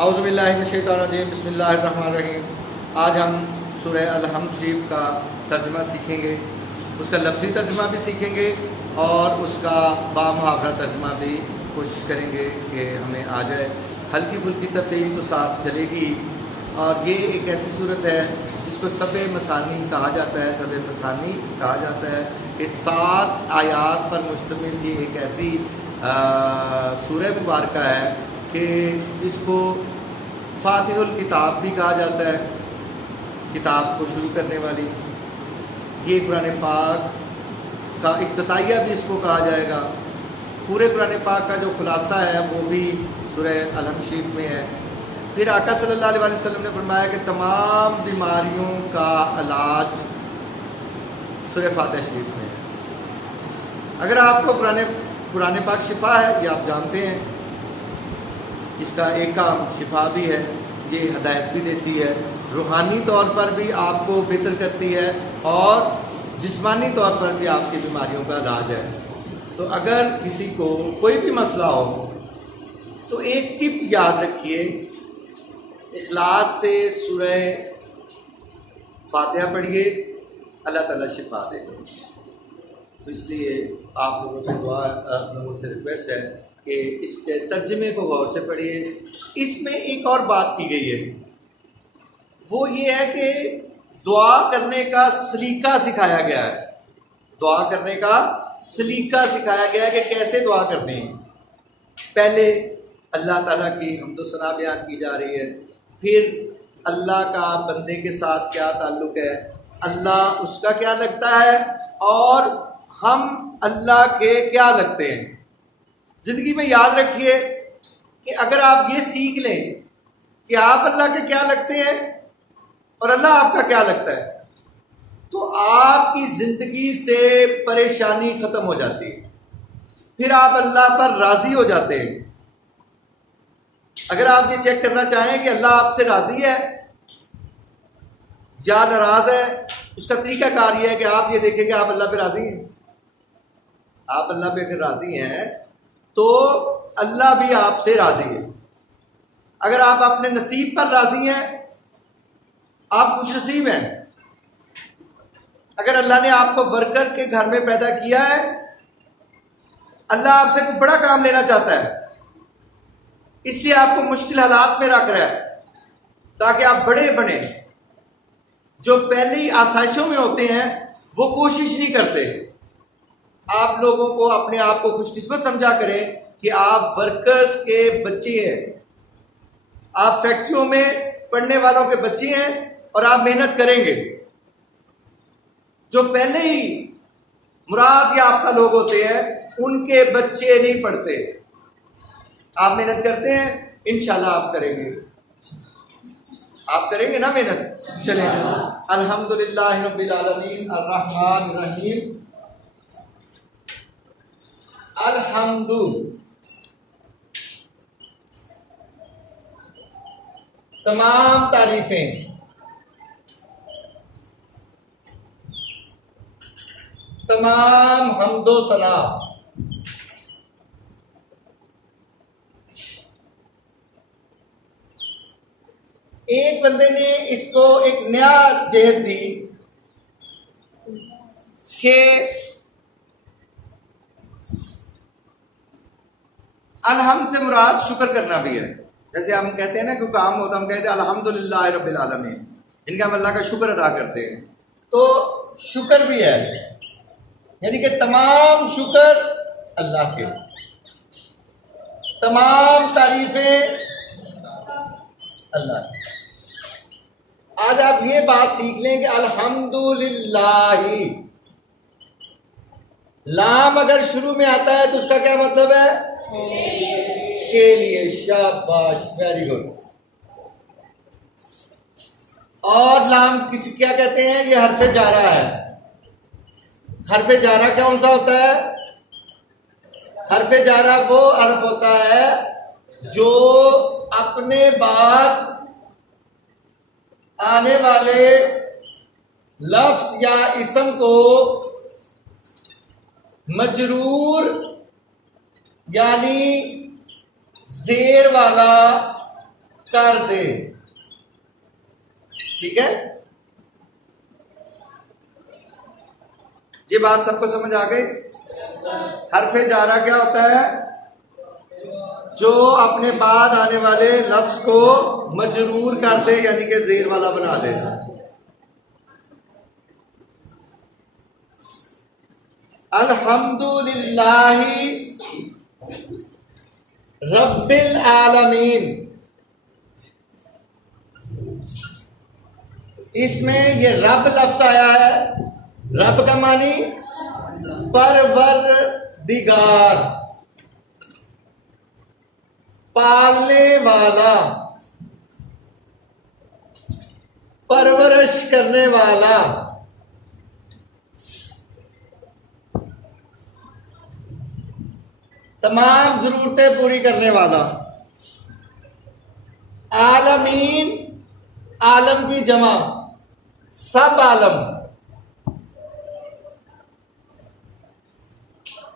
اعوذ باللہ من الشیطان الرجیم، بسم اللہ الرحمن الرحیم۔ آج ہم سورہ الحمد شریف کا ترجمہ سیکھیں گے، اس کا لفظی ترجمہ بھی سیکھیں گے اور اس کا بامحاورہ ترجمہ بھی کوشش کریں گے کہ ہمیں آ جائے۔ ہلکی پھلکی تفہیم تو ساتھ چلے گی، اور یہ ایک ایسی صورت ہے جس کو سبع مثانی کہا جاتا ہے۔ سبع مثانی کہا جاتا ہے کہ 7 آیات پر مشتمل یہ ایک ایسی سورہ مبارکہ ہے کہ اس کو فاتح الکتاب بھی کہا جاتا ہے، کتاب کو شروع کرنے والی۔ یہ قرآن پاک کا افتتاحیہ بھی اس کو کہا جائے گا۔ پورے قرآن پاک کا جو خلاصہ ہے وہ بھی سورہ الحمد شریف میں ہے۔ پھر آقا صلی اللہ علیہ وسلم نے فرمایا کہ تمام بیماریوں کا علاج سورہ فاتح شریف میں ہے۔ اگر آپ کو قرآن پاک شفا ہے، یہ آپ جانتے ہیں، اس کا ایک کام شفا بھی ہے، یہ ہدایت بھی دیتی ہے، روحانی طور پر بھی آپ کو بہتر کرتی ہے اور جسمانی طور پر بھی آپ کی بیماریوں کا علاج ہے۔ تو اگر کسی کو کوئی بھی مسئلہ ہو تو ایک ٹپ یاد رکھیے، اخلاص سے سورہ فاتحہ پڑھیے، اللہ تعالیٰ شفا دے گا۔ تو اس لیے آپ لوگوں سے دعا، آپ لوگوں سے ریکویسٹ ہے کہ اس کے ترجمے کو غور سے پڑھیے۔ اس میں ایک اور بات کی گئی ہے، وہ یہ ہے کہ دعا کرنے کا سلیقہ سکھایا گیا ہے۔ دعا کرنے کا سلیقہ سکھایا گیا ہے کہ کیسے دعا کرنی ہے۔ پہلے اللہ تعالیٰ کی حمد و ثنا بیان کی جا رہی ہے، پھر اللہ کا بندے کے ساتھ کیا تعلق ہے، اللہ اس کا کیا لگتا ہے اور ہم اللہ کے کیا لگتے ہیں۔ زندگی میں یاد رکھیے کہ اگر آپ یہ سیکھ لیں کہ آپ اللہ کے کیا لگتے ہیں اور اللہ آپ کا کیا لگتا ہے، تو آپ کی زندگی سے پریشانی ختم ہو جاتی ہے، پھر آپ اللہ پر راضی ہو جاتے ہیں۔ اگر آپ یہ چیک کرنا چاہیں کہ اللہ آپ سے راضی ہے یا ناراض ہے، اس کا طریقہ کار یہ ہے کہ آپ یہ دیکھیں کہ آپ اللہ پہ راضی ہیں۔ آپ اللہ پہ اگر راضی ہیں تو اللہ بھی آپ سے راضی ہے۔ اگر آپ اپنے نصیب پر راضی ہیں، آپ خوش نصیب ہیں۔ اگر اللہ نے آپ کو ورکر کے گھر میں پیدا کیا ہے، اللہ آپ سے کوئی بڑا کام لینا چاہتا ہے، اس لیے آپ کو مشکل حالات میں رکھ رہا ہے تاکہ آپ بڑے بنیں۔ جو پہلے ہی آسائشوں میں ہوتے ہیں وہ کوشش نہیں کرتے۔ آپ لوگوں کو اپنے آپ کو خوش قسمت سمجھا کریں کہ آپ ورکرز کے بچے ہیں، آپ فیکٹریوں میں پڑھنے والوں کے بچے ہیں اور آپ محنت کریں گے۔ جو پہلے ہی مراد یافتہ لوگ ہوتے ہیں ان کے بچے نہیں پڑھتے۔ آپ محنت کرتے ہیں، انشاءاللہ آپ کریں گے۔ آپ کریں گے نا محنت؟ چلیں الحمدللہ رب العالمین الرحمن الرحیم۔ الحمد تمام تعریفیں، تمام حمد و ثنا ایک بندے نے اس کو ایک نیا جہت دی کہ الحمد سے مراد شکر کرنا بھی ہے۔ جیسے ہم کہتے ہیں نا کوئی کام ہوتا ہے، ہم کہتے ہیں الحمدللہ رب العالمین، ان کا ہم اللہ کا شکر ادا کرتے ہیں۔ تو شکر بھی ہے، یعنی کہ تمام شکر اللہ کے، تمام تعریفیں اللہ کی۔ آج آپ یہ بات سیکھ لیں کہ الحمدللہ، لام اگر شروع میں آتا ہے تو اس کا کیا مطلب ہے؟ کے لیے۔ شاباش، ویری گڈ۔ اور لام کسی کیا کہتے ہیں؟ یہ حرف جارہ ہے۔ حرف جارہ کون سا ہوتا ہے؟ حرف جارہ وہ حرف ہوتا ہے جو اپنے بعد آنے والے لفظ یا اسم کو مجرور یعنی زیر والا کر دے. ٹھیک ہے، یہ بات سب کو سمجھ آ گئی؟ حرف جارہ کیا ہوتا ہے؟ جو اپنے بعد آنے والے لفظ کو مجرور کر دے، یعنی کہ زیر والا بنا دے. الحمدللہ رب العالمین، اس میں یہ رب لفظ آیا ہے. رب کا معنی پروردگار، پالنے والا، پرورش کرنے والا. تمام ضرورتیں پوری کرنے والا. عالمین، عالم کی جمع، سب عالم.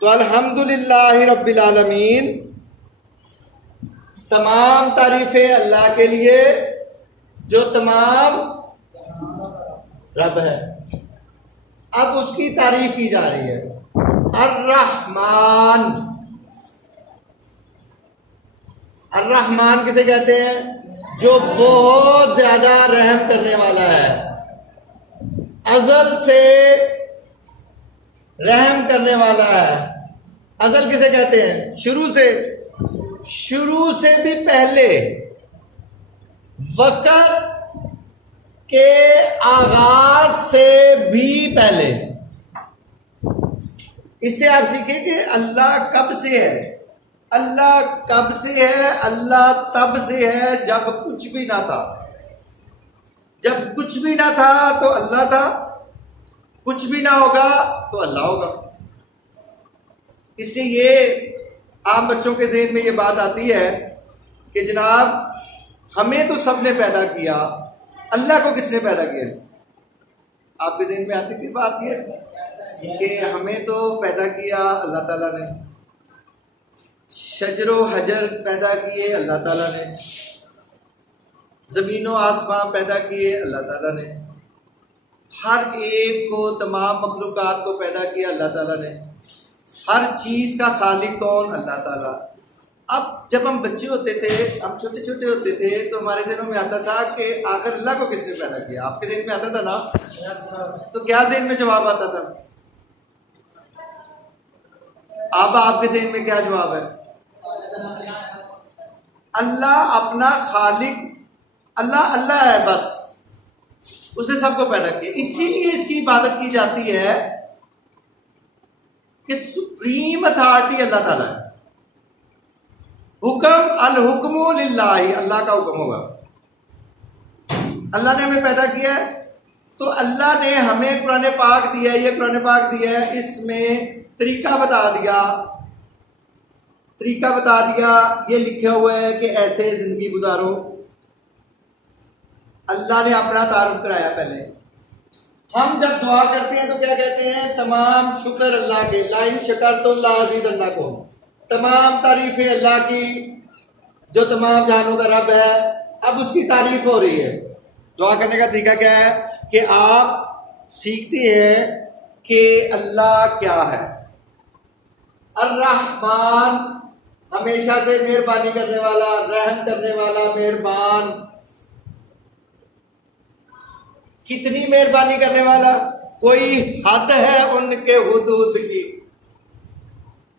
تو الحمدللہ رب العالمین، تمام تعریفیں اللہ کے لیے جو تمام رب ہے. اب اس کی تعریف کی جا رہی ہے. الرحمن، الرحمن کسے کہتے ہیں؟ جو بہت زیادہ رحم کرنے والا ہے، ازل سے رحم کرنے والا ہے. ازل کسے کہتے ہیں؟ شروع سے، شروع سے بھی پہلے، وقت کے آغاز سے بھی پہلے. اس سے آپ سیکھیں کہ اللہ کب سے ہے. اللہ کب سے ہے؟ اللہ تب سے ہے جب کچھ بھی نہ تھا. جب کچھ بھی نہ تھا تو اللہ تھا، کچھ بھی نہ ہوگا تو اللہ ہوگا. اس لیے یہ عام بچوں کے ذہن میں یہ بات آتی ہے کہ جناب ہمیں تو سب نے پیدا کیا، اللہ کو کس نے پیدا کیا؟ آپ کے ذہن میں آتی تھی بات یہ کہ ہمیں تو پیدا کیا اللہ تعالیٰ نے، شجر و حجر پیدا کیے اللہ تعالیٰ نے، زمین و آسمان پیدا کیے اللہ تعالیٰ نے، ہر ایک کو، تمام مخلوقات کو پیدا کیا اللہ تعالیٰ نے. ہر چیز کا خالق کون؟ اللہ تعالیٰ. اب جب ہم بچے ہوتے تھے، ہم چھوٹے چھوٹے ہوتے تھے تو ہمارے ذہنوں میں آتا تھا کہ آخر اللہ کو کس نے پیدا کیا. آپ کے ذہن میں آتا تھا نا؟ تو کیا ذہن میں جواب آتا تھا؟ اب آپ کے ذہن میں کیا جواب ہے؟ اللہ اپنا خالق، اللہ اللہ ہے، بس اس نے سب کو پیدا کیا. اسی لیے اس کی عبادت کی جاتی ہے کہ سپریم اتھارٹی اللہ تعالیٰ ہے. حکم الحکم للہ، اللہ کا حکم ہوگا. اللہ نے ہمیں پیدا کیا ہے تو اللہ نے ہمیں قرآن پاک دیا ہے. یہ قرآن پاک دیا ہے، اس میں طریقہ بتا دیا، طریقہ بتا دیا. یہ لکھا ہوا ہے کہ ایسے زندگی گزارو. اللہ نے اپنا تعارف کرایا. پہلے ہم جب دعا کرتے ہیں تو کیا کہتے ہیں؟ تمام شکر اللہ کے، لائن شکر تو اللہ عزیز اللہ کو. تمام تعریفیں اللہ کی جو تمام جہانوں کا رب ہے. اب اس کی تعریف ہو رہی ہے. دعا کرنے کا طریقہ کیا ہے کہ آپ سیکھتے ہیں کہ اللہ کیا ہے. الرحمن، ہمیشہ سے مہربانی کرنے والا، رحم کرنے والا، مہربان. کتنی مہربانی کرنے والا؟ کوئی حد ہے ان کے حدود کی،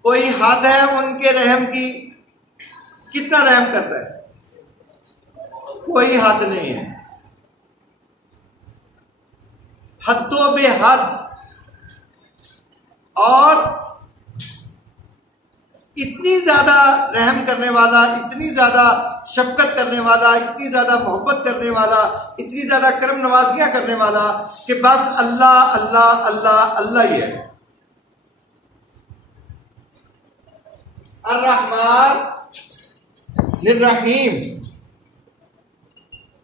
کوئی حد ہے ان کے رحم کی. کتنا رحم کرتا ہے؟ کوئی حد نہیں ہے. حد و بے حد. اور اتنی زیادہ رحم کرنے والا، اتنی زیادہ شفقت کرنے والا، اتنی زیادہ محبت کرنے والا، اتنی زیادہ کرم نوازیاں کرنے والا کہ بس اللہ اللہ اللہ اللہ ہی ہے. الرحمن الرحیم.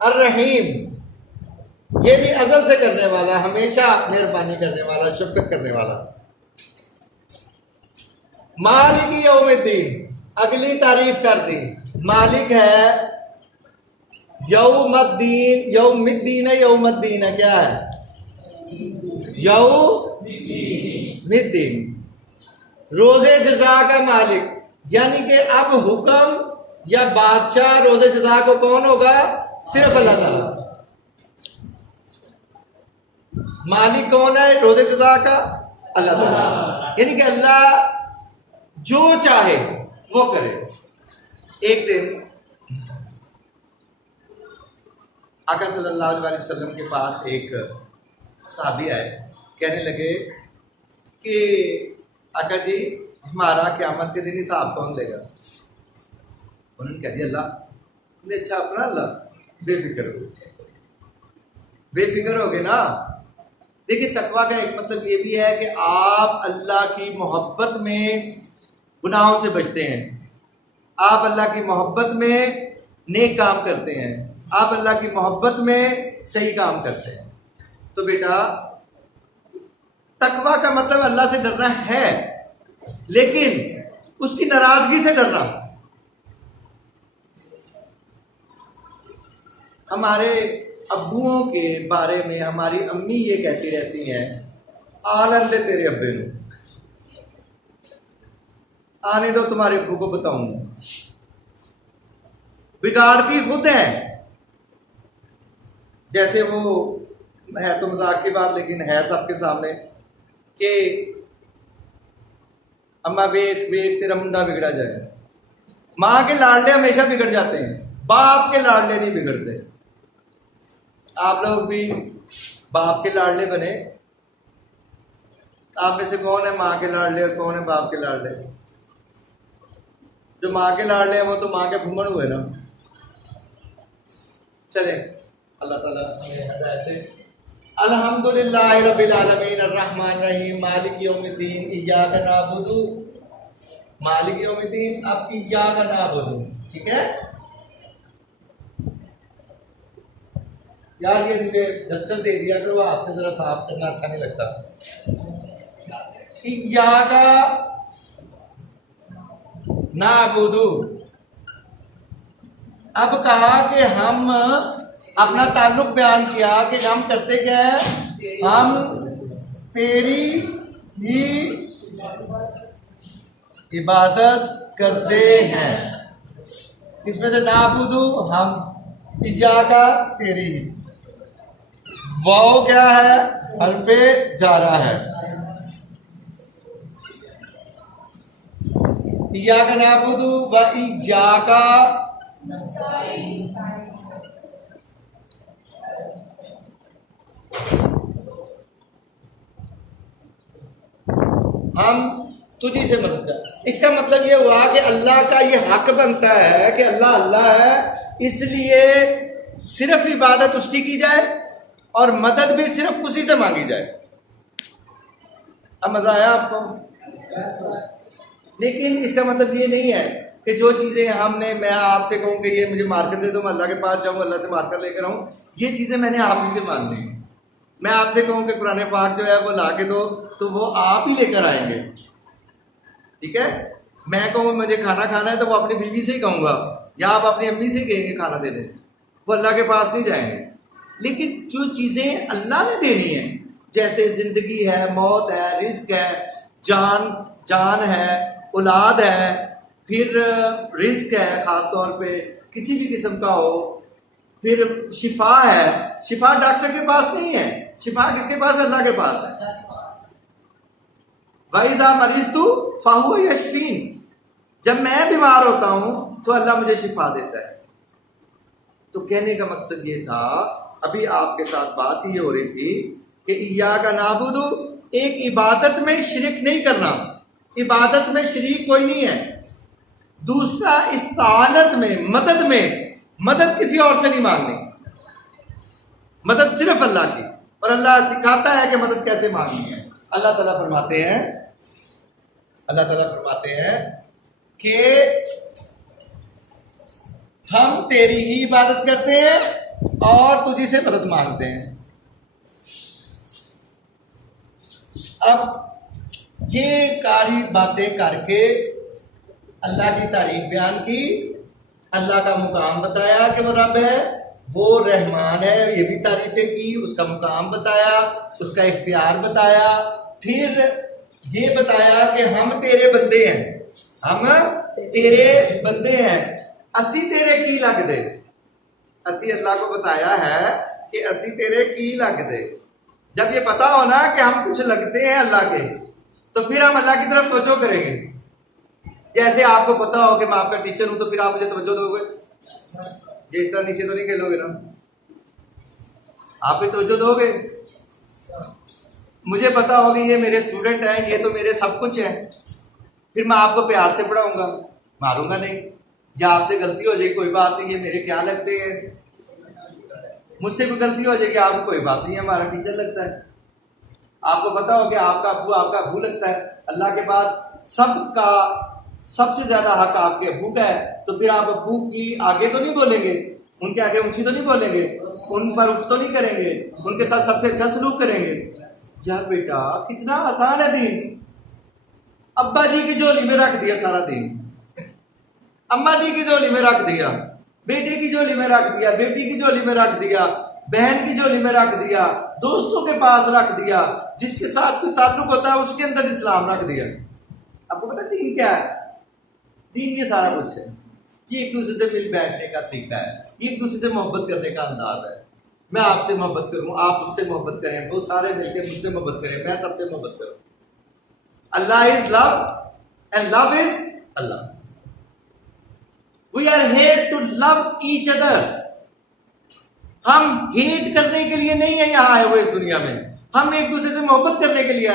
الرحیم یہ بھی ازل سے کرنے والا، ہمیشہ مہربانی کرنے والا، شفقت کرنے والا. مالک یوم الدین، اگلی تعریف کر دی. مالک ہے یوم الدین، یوم الدین ہے، یوم الدین ہے، کیا ہے؟ یوم الدین، روز جزا کا مالک، یعنی کہ اب حکم یا بادشاہ روز جزا کو کون ہوگا؟ صرف اللہ تعالیٰ۔ مالک کون ہے روز جزا کا؟ اللہ تعالیٰ، یعنی کہ اللہ جو چاہے وہ کرے۔ ایک دن آقا صلی اللہ علیہ وسلم کے پاس ایک صحابی آئے، کہنے لگے کہ آقا جی ہمارا قیامت کے دن حساب کون لے گا؟ انہوں نے کہا جی اللہ۔ نے اچھا اپنا اللہ؟ بے فکر ہو، بے فکر ہو گے نا۔ دیکھیں تقویٰ کا ایک مطلب یہ بھی ہے کہ آپ اللہ کی محبت میں گناہوں سے بچتے ہیں، آپ اللہ کی محبت میں نیک کام کرتے ہیں، آپ اللہ کی محبت میں صحیح کام کرتے ہیں۔ تو بیٹا تقویٰ کا مطلب اللہ سے ڈرنا ہے، لیکن اس کی ناراضگی سے ڈرنا۔ ہمارے ابوؤں کے بارے میں ہماری امی یہ کہتی رہتی ہیں، آلن دے تیرے ابے نو، آنے دو تمہارے ابو کو بتاؤں گا۔ بگاڑتی خود ہیں، جیسے وہ ہے تو مذاق کی بات لیکن ہے سب کے سامنے کہ اما ویخ ویخ تیرا منڈا بگڑا جائے۔ ماں کے لاڈلے ہمیشہ بگڑ جاتے ہیں، باپ کے لاڈلے نہیں بگڑتے۔ آپ لوگ بھی باپ کے لاڈلے بنے؟ آپ میں سے کون ہے ماں کے لاڈلے اور کون ہے باپ کے لاڈلے؟ جو ماں کے لاڈلے ہیں وہ تو ماں کے گھومن ہوئے نا۔ چلیں اللہ تعالیٰ ہمیں ہدایت دے۔ الحمدللہ رب العالمین الرحمن الرحیم مالک یوم الدین ایاک نعبد، مالک یوم الدین اب ایاک نعبد، ٹھیک ہے یار؟ یہ مجھے ڈسٹر دے دیا کہ وہ ہاتھ سے ذرا صاف کرنا اچھا نہیں لگتا۔ ایاک نعبد، اب کہا کہ ہم اپنا تعلق بیان کیا کہ ہم کرتے کیا ہے؟ ہم تیری ہی عبادت کرتے ہیں۔ اس میں سے نعبد ہم، ایاک تیری، واو کیا ہے؟ حرف جارہ ہے۔ ایاک نعبد و ایاک ہم تجھی سے مدد چاہتے۔ اس کا مطلب یہ ہوا کہ اللہ کا یہ حق بنتا ہے کہ اللہ اللہ ہے، اس لیے صرف عبادت اس کی جائے اور مدد بھی صرف اسی سے مانگی جائے۔ اب مزہ آیا آپ کو؟ لیکن اس کا مطلب یہ نہیں ہے کہ جو چیزیں ہم نے، میں آپ سے کہوں کہ یہ مجھے مار کر دے دو، میں اللہ کے پاس جاؤں اللہ سے مار کر لے کر آؤں، یہ چیزیں میں نے آپ ہی سے مانگنی ہیں۔ میں آپ سے کہوں کہ قرآن پاک جو ہے وہ لا کے دو تو وہ آپ ہی لے کر آئیں گے، ٹھیک ہے؟ میں کہوں مجھے کھانا کھانا ہے تو وہ اپنی بیوی سے ہی کہوں گا، یا آپ اپنی امی سے کہیں گے کھانا دے دیں، وہ اللہ کے پاس نہیں جائیں گے۔ لیکن جو چیزیں اللہ نے دینی ہیں، جیسے زندگی ہے، موت ہے، رزق ہے، جان ہے، اولاد ہے، پھر رزق ہے خاص طور پہ کسی بھی قسم کا ہو، پھر شفا ہے، شفا ڈاکٹر کے پاس نہیں ہے، شفا کس کے پاس؟ اللہ کے پاس ہے۔ وَإِذَا مَرِضْتُ فَهُوَ يَشْفِينِ، جب میں بیمار ہوتا ہوں تو اللہ مجھے شفا دیتا ہے۔ تو کہنے کا مقصد یہ تھا، ابھی آپ کے ساتھ بات یہ ہو رہی تھی کہ ایاک نعبد، ایک عبادت میں شرک نہیں کرنا، عبادت میں شریک کوئی نہیں ہے۔ دوسرا استعانت میں، مدد کسی اور سے نہیں مانگنی، مدد صرف اللہ کی، اور اللہ سکھاتا ہے کہ مدد کیسے مانگنی ہے۔ اللہ تعالیٰ فرماتے ہیں کہ ہم تیری ہی عبادت کرتے ہیں اور تجھی سے مدد مانگتے ہیں۔ اب یہ کاری باتیں کر کے اللہ کی تعریف بیان کی، اللہ کا مقام بتایا کہ وہ رب ہے، وہ رحمان ہے، یہ بھی تعریفیں کی، اس کا مقام بتایا، اس کا اختیار بتایا، پھر یہ بتایا کہ ہم تیرے بندے ہیں، ہم تیرے بندے ہیں، اسی تیرے کی لگ دے، اسی اللہ کو بتایا ہے کہ اسی تیرے کی لگ دے۔ جب یہ پتا ہونا کہ ہم کچھ لگتے ہیں اللہ کے، تو پھر ہم اللہ کی طرف توجہ کریں گے۔ جیسے آپ کو پتا ہو کہ میں آپ کا ٹیچر ہوں تو پھر آپ مجھے توجہ دو گے، یہ اس طرح نیچے تو نہیں کھیلو گے نا، آپ بھی توجہ دو گے۔ مجھے پتا ہوگا یہ میرے اسٹوڈنٹ ہیں، یہ تو میرے سب کچھ ہیں، پھر میں آپ کو پیار سے پڑھاؤں گا، ماروں گا نہیں، یا آپ سے غلطی ہو جائے گی کوئی بات نہیں، یہ میرے کیا لگتے ہیں، مجھ سے کوئی غلطی ہو جائے گی آپ کو کوئی بات نہیں، ہمارا ٹیچر لگتا ہے۔ آپ کو پتا ہو کہ آپ کا ابو لگتا ہے، اللہ کے بعد سب سے زیادہ حق آپ کے ابو کا ہے، تو پھر آپ ابو کی آگے تو نہیں بولیں گے، ان کے آگے اونچی تو نہیں بولیں گے، ان پر اف تو نہیں کریں گے، ان کے ساتھ سب سے اچھا سلوک کریں گے۔ یار بیٹا کتنا آسان ہے دین، ابا جی کی جھولی میں رکھ دیا سارا دین، اما جی کی جھولی میں رکھ دیا، بیٹے کی جھولی میں رکھ دیا، بیٹی کی جھولی میں رکھ دیا، بہن کی جھولی میں رکھ دیا، دوستوں کے پاس رکھ دیا، جس کے ساتھ کوئی تعلق ہوتا ہے اس کے اندر اسلام رکھ دیا۔ آپ کو پتا دین کیا ہے؟ دین یہ سارا کچھ ہے، یہ ایک دوسرے سے مل بیٹھنے کا طریقہ ہے، یہ ایک دوسرے سے محبت کرنے کا انداز ہے۔ میں آپ سے محبت کروں، آپ مجھ سے محبت کریں، وہ سارے مل کے مجھ سے محبت کریں، میں سب سے محبت کروں۔ Allah is love and love is Allah. We are here to love each other۔ ہم ہیٹ کرنے کے لیے نہیں ہیں یہاں آئے ہوئے اس دنیا میں، ہم ایک دوسرے سے محبت کرنے کے لیے